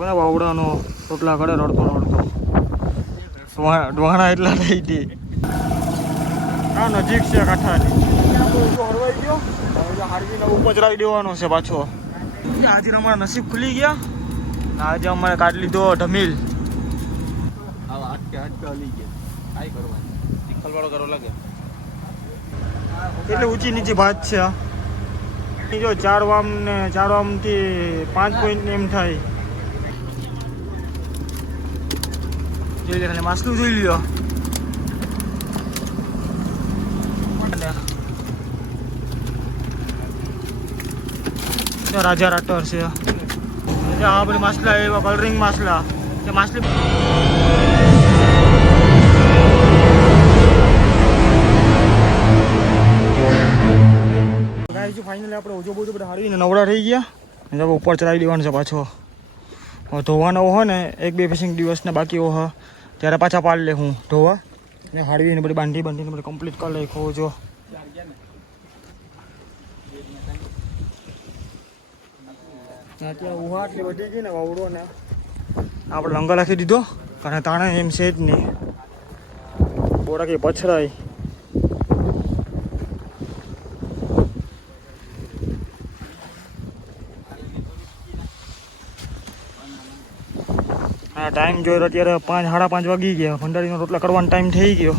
કોને વાવડાનો રોટલા કરે રડતો ડોહાણા એટલા થઈ ગઈ. હા નજીક છે કાંઠાની. હરવાઈ ગયો હારવીને ઉપર ચડાવી દેવાનો છે પાછો. આજે અમારા નસીબ ખુલી ગયા. આજે અમારે કાઢી લીધો ઢમીલ. કેટલી ઊંચી નીચી ભાત છે જો 4 વામ ને 4 વામથી 5 પોઈન્ટ એમ થાય. જોઈ લે માછલું જોઈ લ્યો. રાજા રાટર છે આ બધી માછલા એવા કલરિંગ માછલા તે માછલી ફાઇનલી આપણે ઓજો બોજો બધા હારીને નવડા થઈ ગયા. ઉપર ચડાવી દેવાનું છે પાછો. ધોવાનો હોય ને 1-2 પછી દિવસને બાકી હોય ત્યારે પાછા પાડી લે હું ધોવા ને હારવીને બધી બાંધીને બધી કમ્પ્લીટ કરી લઈ જો. ત્યાં ઉહા આટલી વધી ગઈ ને વાવડો ને આપણે લંગર રાખી દીધો કારણ તાણે એમ છે જ નહીં. બોરા કે પછરાય હા ટાઈમ જોયો અત્યારે 5-5:30 વાગી ગયા. ભંડારીનો રોટલા કરવાનો ટાઈમ થઈ ગયો.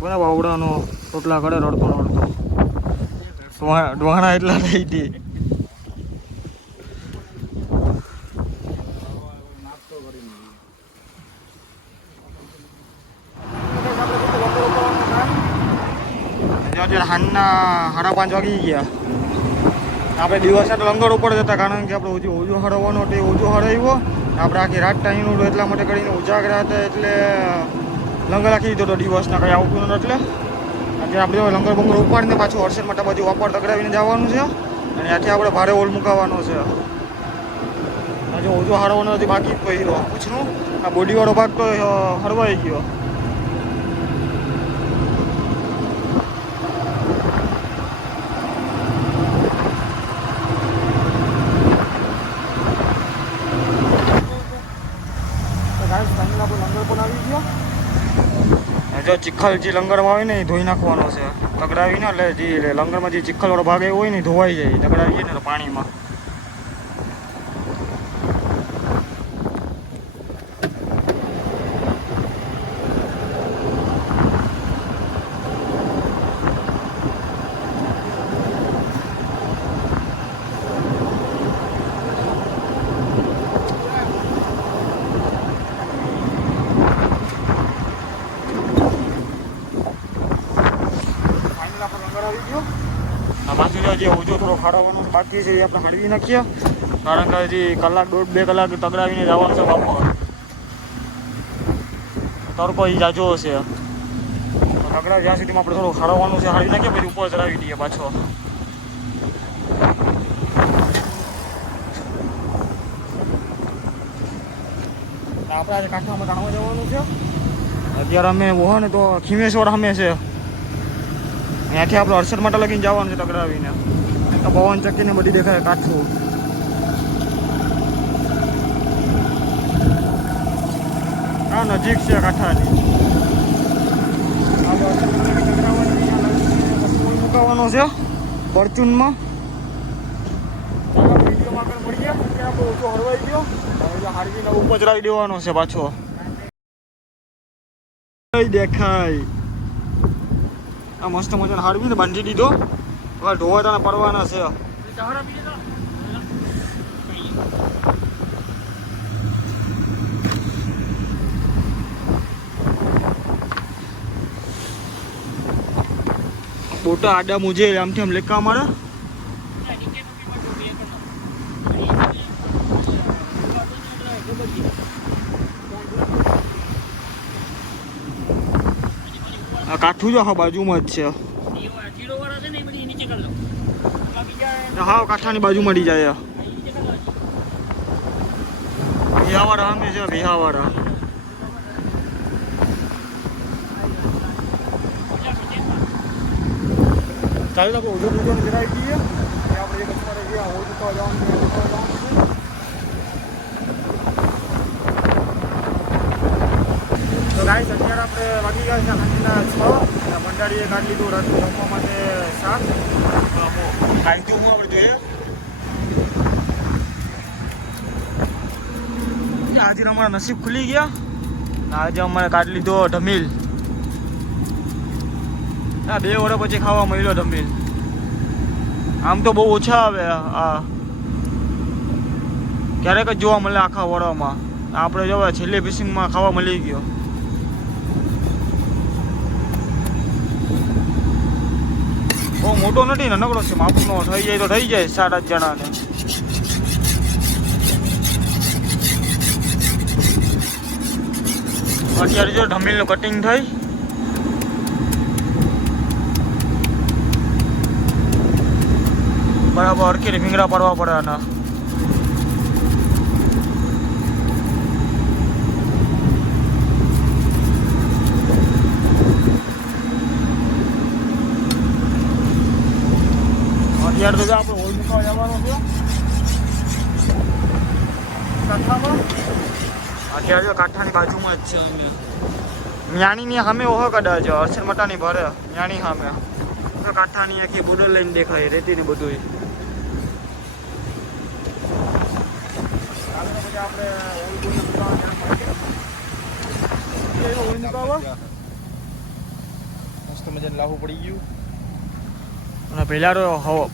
કોને વાવડાનો રોટલા કરે રડતો ડોહાણા એટલા થઈ ગઈ. અત્યારે હાંજના 5:30 વાગી ગયા. આપણે દિવસના તો લંગર ઉપર જતા કારણ કે આપણે ઓજો હરવાનો તે ઓજો હરાવ્યો. આપણે આખી રાત ટાઈમનું એટલા માટે કરીને ઉજાગરા હતા એટલે લંગર રાખી દીધો તો દિવસના કંઈ આવતું નથી. એટલે અત્યારે આપણે લંગર બંગર ઉપાડીને પાછું હર્ષદ માટે બાજુ વાપર તગડાવીને જવાનું છે અને ત્યાંથી આપણે ભારે ઓલ મુકાવવાનો છે. હજુ ઓજો હરવાનો નથી બાકી પહેરો પૂછનું આ બોડીવાળો ભાગ તો હરવાઈ ગયો. લંગર પણ આવી ગયો. જો ચિખલ જે લંગરમાં આવે ને એ ધોઈ નાખવાનો છે તગડાવીને એટલે જે લંગરમાં જે ચિખલવાળો ભાગ એવો હોય ને ધોવાઈ જાય તગડાવીએ ને પાણીમાં. પાછું જે ઓજો થોડો ખાડવાનો બાકી છે એ આપણે હળવી નાખીએ કારણ કે હજી 1-1.5-2 કલાક તગડાવીને જવાનું છે બાપા. તડકો એ જાજો હશે તગડા જ્યાં સુધીમાં આપણે થોડું ખાડવાનું છે હળવી નાખીએ પછી ઉપર ચડાવી દઈએ પાછો. આપણે આજે કાંઠામાં જાણવા જવાનું છે. અત્યારે અમે હોય ને તો ખીમેશ્વર અમે છે ત્યાંથી આપણે હર્ષદ માટે લગીને જવાનું છે તગડાવીને. તો પવન ચક્કીને બધી દેખાય કાઠું. હા નજીક છે કાંઠાની. મુકાવાનો છે ફોર્ચ્યુનમાં. વિડીયોમાં આગળ મળીએ આપણે ઓછો હરવાઈ ગયો હારવીને ઉપર ચડાવી દેવાનો છે પાછો. દેખાય આ મસ્ત મજાને હારવીને બાંધી દીધો. હવે ઢોવા તને પડવાના છે. બોટા આડા મુજે આમથી આમ લેકા મારે કાઠું જો હા બાજુમાં જ છે. હા કાંઠાની બાજુ મળી જાય. વિહાવાળા અમે છે વિહાવાળા. ચાલો આપણે ઓજો બીજો જરાવી દઈએ આપણે જે કચવાડે ગયા ઓજો તો જવાનું છે તો ગાઈસ અત્યારે આપણે વાગી ગયા છે સાંજના 6 અને મંડાળીએ કાઢી લીધું રાત્રે જમવા માટે શાક ખાઈ હું આપણે જોઈએ આજે અમારા નસીબ ખુલી ગયા આજે અમારે કાઢી લીધો ઢમીલ 2 વર્ષ પછી ખાવા મળ્યો ઢમીલ આમ તો બહુ ઓછા આવે આ ક્યારેક જ જોવા મળે આખા વડામાં આપણે જોવા છેલ્લી ફિશિંગમાં ખાવા મળી ગયો બહુ મોટો નથી ને નકળો છે માપનો થઈ જાય તો થઈ જાય 7-8 જણાને અત્યારે જો ઢમીલનું કટિંગ થઈ બરાબર હરખીને ભીંગડા પાડવા પડે આના અત્યારે તો આપણે હોલ મૂકવા જવાનું છે કાંઠામાં અત્યારે જો કાંઠાની બાજુમાં જ છે ન્યાણીની સામે ઓહો કદાચ હર્ષદ મટાની ભરે ન્યાણી સામે તો કાંઠાની આખી બોર્ડર લાઈન દેખાય રેતીની બધું મસ્ત મજાનું લાહુ પડી ગયું અને પહેલા તો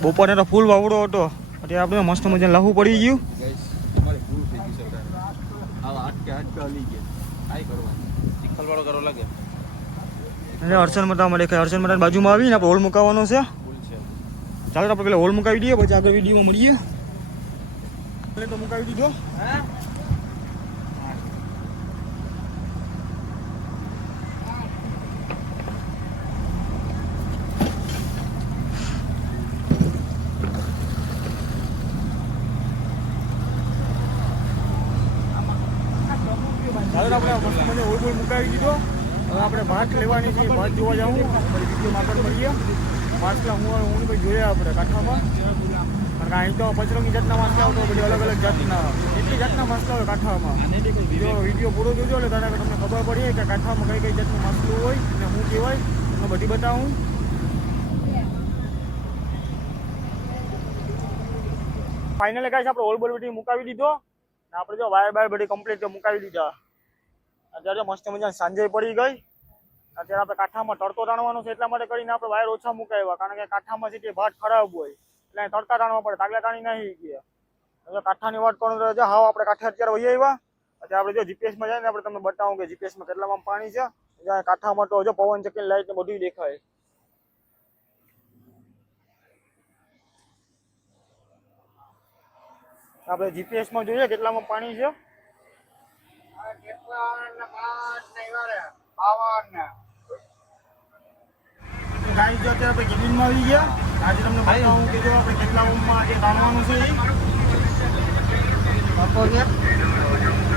બપોરે તો ફૂલ વાવડો હતો અત્યારે આપણે મસ્ત મજાનું લાહુ પડી ગયું તમારી ભૂલ થઈ ગઈ છે આવા હાટકે હલી ગયા આઈ કરવા ચીખલવાળો કરો લાગે હર્ષદ મટામાં દેખાય હર્ષદ મટાની બાજુમાં આવીને આપણે હોલ મુકાવવાનો છે ભૂલ છે ચાલો આપણે પેલા હોલ મુકાવી દઈએ પછી આગળ વિડીયોમાં મળીએ તો મુકાવી દીધો આપણે હોલ મુકાવી દીધો હવે આપણે ભાત લેવાની છે ભાત જોવા જાઉં વિડીયોમાં આગળ મળીએ માછલા હું જોઈએ આપણે કાંઠામાં કારણ કે અહીં તો પચરંગી જાતના માછલા આવતો બધી અલગ અલગ જાતના એટલી જાતના માછલા હોય કાંઠામાં વિડીયો પૂરો જોજો એટલે કારણ કે તમને ખબર પડીએ કે કાંઠામાં કઈ કઈ જાતનું માછલું હોય અને શું કહેવાય તમને બધી બતાવું ફાઇનલી ગાઈસ આપણે હોલ બોલ બધી મુકાવી દીધો આપણે જો વાયર બાયર બધી કમ્પ્લીટ મુકાવી દીધા અત્યારે મસ્ત મજા સાંજે પડી ગઈ અત્યારે આપણે કાંઠામાં તડકો તાણવાનો છે એટલા માટે કરીને આપણે વાયર ઓછા મુકાવ્યા કારણ કે કાંઠામાં સીધી ભાત ખરાબ હોય એટલે તડકા તાણવા પડે તાગલા તાણી નહીં ગયા હવે કાંઠાની વાત કરું તો હાવ આપણે કાંઠે અત્યારે વહી આવ્યા અત્યારે આપણે જો જીપીએસમાં જાય ને આપણે તમને બતાવું કે જીપીએસમાં કેટલામાં પાણી છે જ્યાં કાંઠામાં તો જો પવન ચક્કી લાઈટ ને બધું દેખાય આપણે જીપીએસમાં જોઈએ કેટલામાં પાણી છે ગાઈસ જો અત્યારે આપણે જમીનમાં આવી ગયા આજે તમને બતાવું કે જો આપણે કેટલા ઓમમાં આજે તાણવાનું છે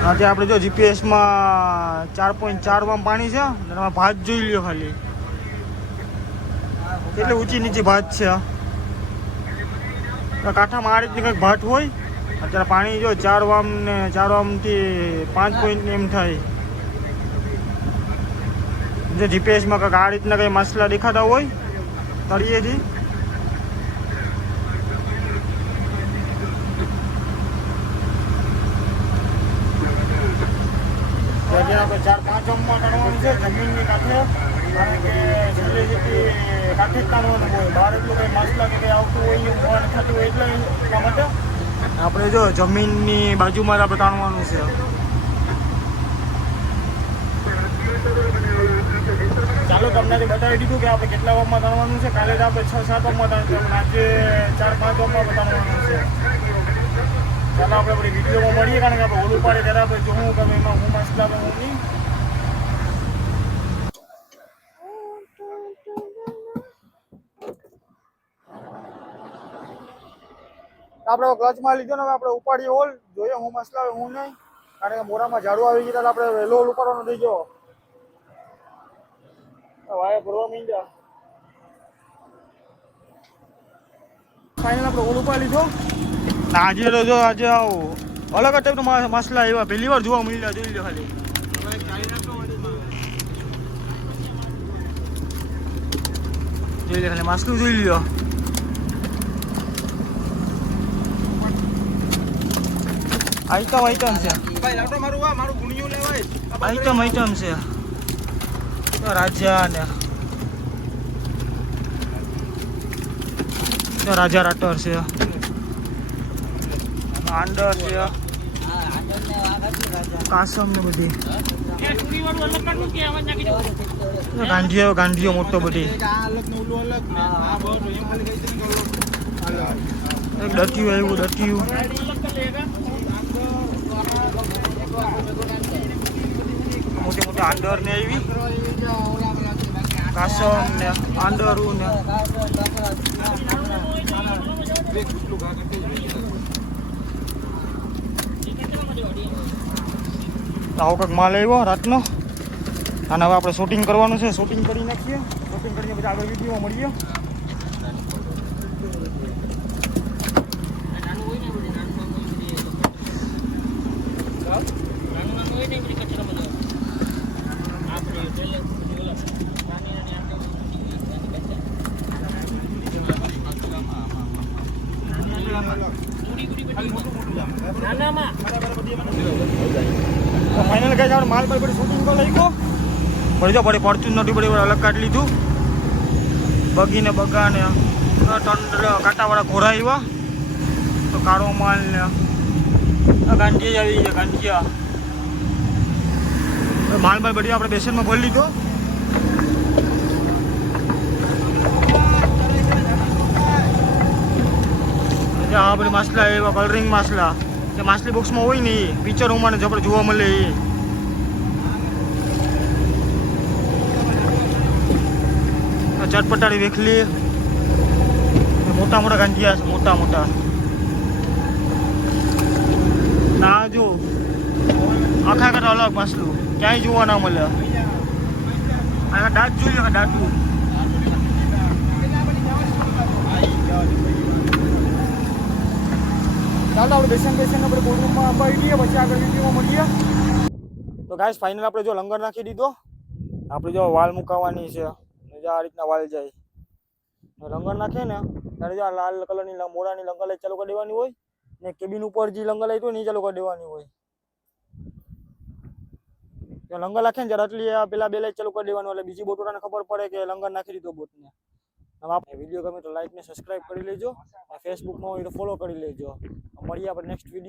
આજે આપણે જો જીપીએસમાં 4.4 માં પાણી છે અને તમે ભાત જોઈ લ્યો ખાલી કેટલી ઊંચી નીચી ભાત છે કાંઠામાં આ રીતની કંઈક ભાત હોય અત્યારે પાણી જો 4 વામ ને 4 વામથી 5 પોઈન્ટ એમ થાય જે જીપીએસમાં કંઈક આ રીતના કંઈ માછલા દેખાતા હોય તળિયેથી આપણે 4-5 ઓમમાં તાણવાનું છે જમીનની કાંઠે કારણ કે છેલ્લી જેટલી કાંઠે જ તાણવાનું હોય બહાર એટલું કંઈ માછલા કે કંઈ આવતું હોય મોણ થતું હોય એટલા માટે આપણે જો જમીનની બાજુમાં જ આપણે તાણવાનું છે ચાલો તમને બતાવી દીધું કે આપણે કેટલા ઓમમાં તાણવાનું છે કાલે તો આપણે 6-7 ઓમમાં તાણવાનું આજે 4-5 ઓમમાં તાણવાનું છે ચાલો આપણે બધી વિડીયોમાં મળીએ કારણ કે આપણે ઓલું પાડે ત્યારે આપણે જોવું કે એમાં હું માછલા હું નહીં આપણે ક્લચમાં લીધો ને આપણે ઉપાડીએ હોલ જોઈએ હું મસલા આવે હું નહીં કારણ કે મોરામાં ઝાડુ આવી ગયા આપણે વહેલો હોલ ઉપાડવાનો થઈ ગયો વાય ભરવા માંડ્યા ફાઇનલ આપણે ઓલું પાડી લીધો. આજે તો જો આજે આવો અલગ જ ટાઈપનો મસલા એવા પહેલી વાર જોવા મળ્યા. જોઈ લો ખાલી જોઈ લે ખાલી માસલું જોઈ લ્યો. આઈટમ છે ભાઈ લાટો મારું આ મારું ગુણિયું લેવાય. આઈટમ છે રાજા ને રાજા રાટર છે, આંડર છે, કાસમ ને બધી ગાંધીઓ મોટો બધી એક ડટિયું આવ્યું ડટિયું મોટી મોટી આંડર ને આવી કાસમ ને આંડરું ને આવો કંઈક માલ આવ્યો રાતનો. અને હવે આપણે શૂટિંગ કરવાનું છે. શૂટિંગ કરી નાખીએ. શૂટિંગ કરીને પછી આગળ વિડીયોમાં મળીએ. ફાઇનલ કઈ માલ પર બધી શૂટિંગ તો લઈ ગયો પડી જો પડી પડતું નથી પડી અલગ કાઢી લીધું. બગીને બગાને કાંટાવાળા ઘોડા આવ્યા તો કાળો માલ ને ગાંઠિયા આવી ગયા. ગાંઠિયા માલ બાલ બધી આપણે બેસનમાં ભરી લીધો. આ બધી માછલા એવા કલરિંગ માછલા કે માછલી બોક્સમાં હોય ને એ પિક્ચરોમાં આપણે જોવા મળે એ. ચટપટાડી વેખલી મોટા મોટા ગાંઠિયા છે મોટા ના જો આખા કરતા અલગ માછલું ક્યાંય જોવા ના મળે. આ દાંત જોઈ લો દાંતલું ચાલો આપણે બેસન આપણે બોર્ડરૂમમાં અપાવી દઈએ પછી આગળ વિડીયોમાં મળીએ. તો ગાઈસ ફાઇનલ આપણે જો લંગર નાખી દીધો. આપણે જો વાલ મુકાવવાની છે આ રીતના વાલ જાય લંગર નાખે ને ત્યારે જો લાલ કલરની મોડાની લંગર લાઈટ ચાલુ કરી દેવાની હોય ને કેબિન ઉપર જે લંગર લાઈટ હોય ને એ ચાલુ કરી દેવાની હોય. લંગર નાખે ને ત્યારે આટલી પેલા બે લાઈટ ચાલુ કરી દેવાનું એટલે બીજી બોટોને ખબર પડે કે લંગર નાખી દીધો બોટને. હવે આપણે વિડીયો ગમે તો લાઈક ને સબસ્ક્રાઇબ કરી લેજો. ફેસબુકમાં હોય તો ફોલો કરી લેજો. મળીએ આપણે નેક્સ્ટ વિડીયો.